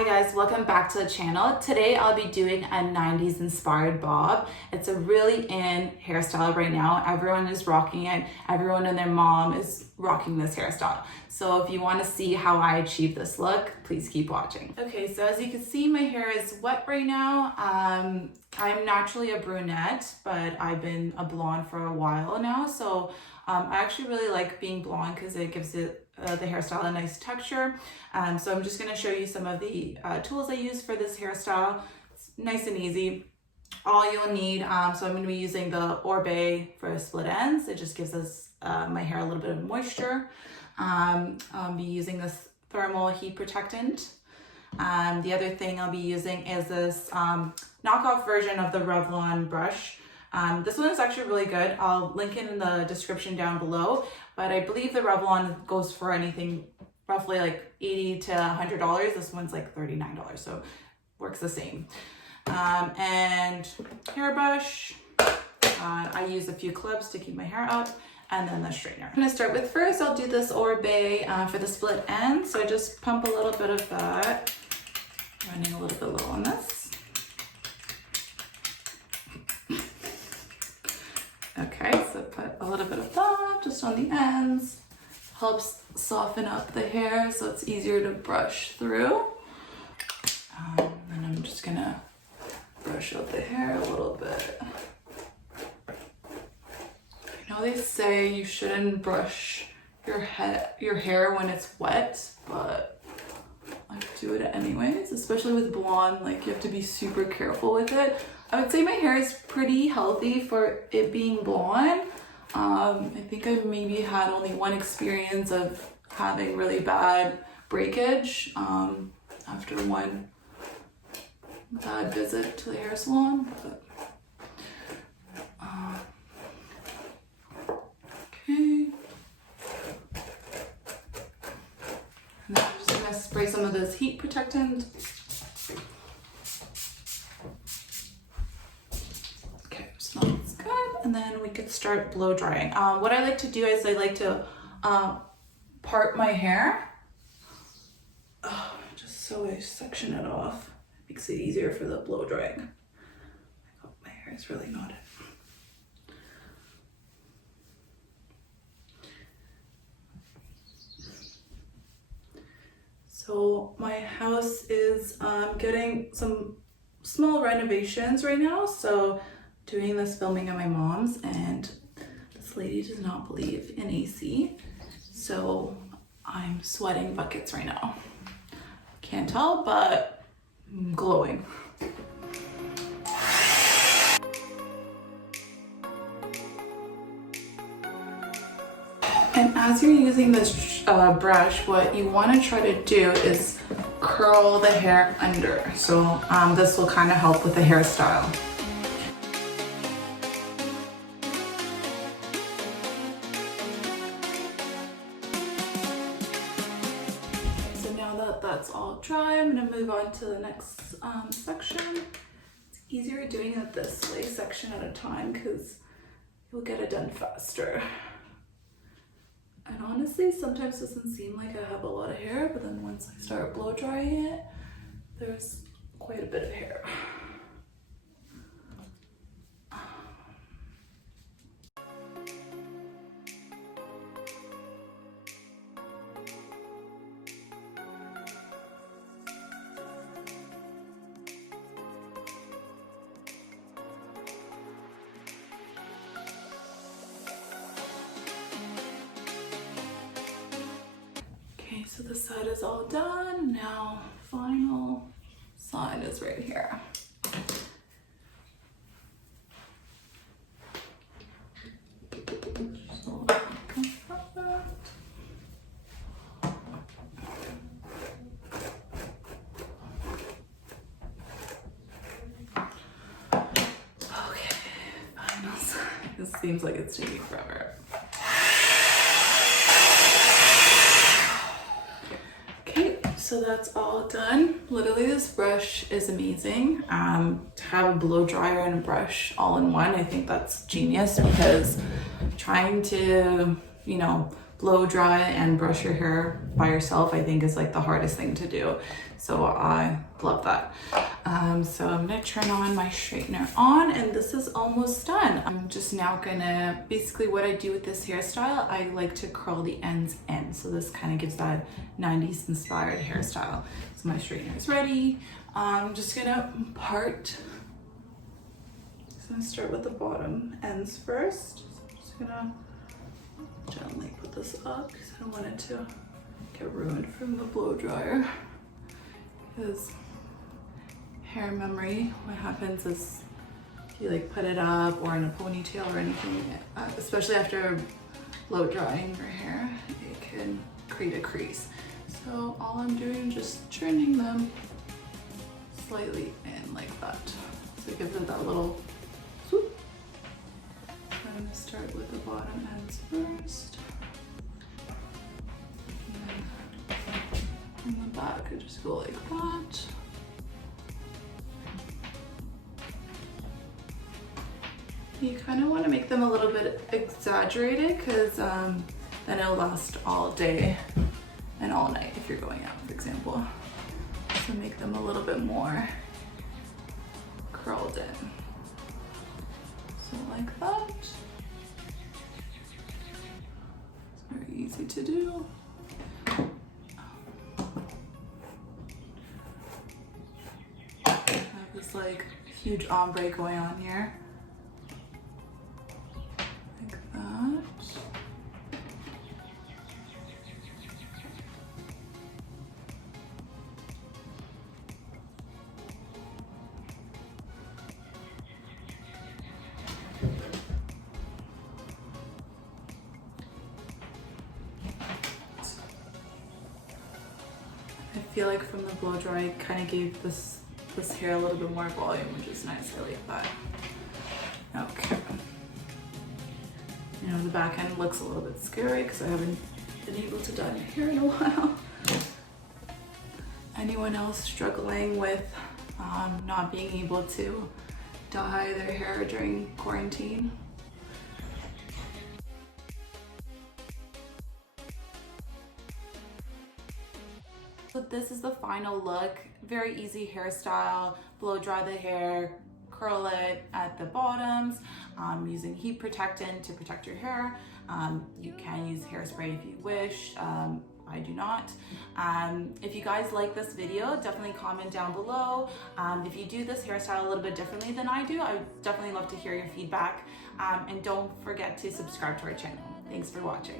Hi guys, welcome back to the channel. Today I'll be doing a 90s inspired bob. It's a really in hairstyle right now. Everyone is rocking it. Everyone and their mom is rocking this hairstyle. So if you want to see how I achieve this look, please keep watching. Okay, so as you can see, my hair is wet right now. I'm naturally a brunette, but I've been a blonde for a while now. So I actually really like being blonde because it gives it the hairstyle a nice texture. So I'm just going to show you some of the tools I use for this hairstyle. It's nice and easy. All you'll need, so I'm going to be using the Oribe for split ends. It just gives us my hair a little bit of moisture. I'll be using this thermal heat protectant. The other thing I'll be using is this knockoff version of the Revlon brush. This one is actually really good. I'll link it in the description down below, but I believe the Revlon goes for anything roughly like $80 to $100. This one's like $39, so works the same. And hairbrush. I use a few clips to keep my hair up, and then the straightener. I'm gonna start with first, I'll do this Oribe for the split end. So I just pump a little bit of that, running a little bit low on this. Okay, so put a little bit of that just on the ends. Helps soften up the hair so it's easier to brush through. And I'm just gonna brush out the hair a little bit. I know they say you shouldn't brush your hair when it's wet, but I do it anyways, especially with blonde. Like, you have to be super careful with it. I would say my hair is pretty healthy for it being blonde. I think I maybe had only one experience of having really bad breakage after one bad visit to the hair salon. But, okay. And then I'm just gonna spray some of this heat protectant. And then we could start blow drying. What I like to do is I like to part my hair, just so I section it off. Makes it easier for the blow drying. Oh, my hair is really knotted. So my house is getting some small renovations right now. So doing this filming at my mom's, and this lady does not believe in AC, so I'm sweating buckets right now. Can't tell, but I'm glowing. And as you're using this brush, what you want to try to do is curl the hair under. So this will kind of help with the hairstyle. That's all dry. I'm gonna move on to the next section. It's easier doing it this way, section at a time, because you'll get it done faster. And honestly, sometimes it doesn't seem like I have a lot of hair, but then once I start blow drying it, there's quite a bit of hair. Okay, so this side is all done. Now, final side is right here. So, perfect. Okay, final side. This seems like it's taking forever. So that's all done. Literally, this brush is amazing. To have a blow dryer and a brush all in one, I think that's genius, because trying to, blow dry and brush your hair by yourself, I think is like the hardest thing to do. So I love that. So I'm gonna turn on my straightener on, and this is almost done. I'm just now gonna, basically what I do with this hairstyle, I like to curl the ends in. So this kind of gives that 90s inspired hairstyle. So my straightener is ready. I'm just gonna part. So I'm gonna start with the bottom ends first. So I'm just gonna gently put this up because I don't want it to get ruined from the blow dryer. Because hair memory, what happens is if you like put it up or in a ponytail or anything, especially after blow drying your hair, it can create a crease. So all I'm doing is just turning them slightly in like that. So it gives it that little swoop. I'm gonna start with the bottom ends first. And then in the back, I just go like that. You kind of want to make them a little bit exaggerated because then it'll last all day and all night if you're going out, for example. So make them a little bit more curled in. So like that. It's very easy to do. I have this like huge ombre going on here. Like that. I feel like from the blow dry, it kind of gave this hair a little bit more volume, which is nice. I like that. Okay. You know, the back end looks a little bit scary because I haven't been able to dye my hair in a while. Anyone else struggling with not being able to dye their hair during quarantine? So this is the final look. Very easy hairstyle. Blow dry the hair, curl it at the bottoms, using heat protectant to protect your hair. You can use hairspray if you wish. I do not. If you guys like this video, definitely comment down below. If you do this hairstyle a little bit differently than I do, I would definitely love to hear your feedback. And don't forget to subscribe to our channel. Thanks for watching.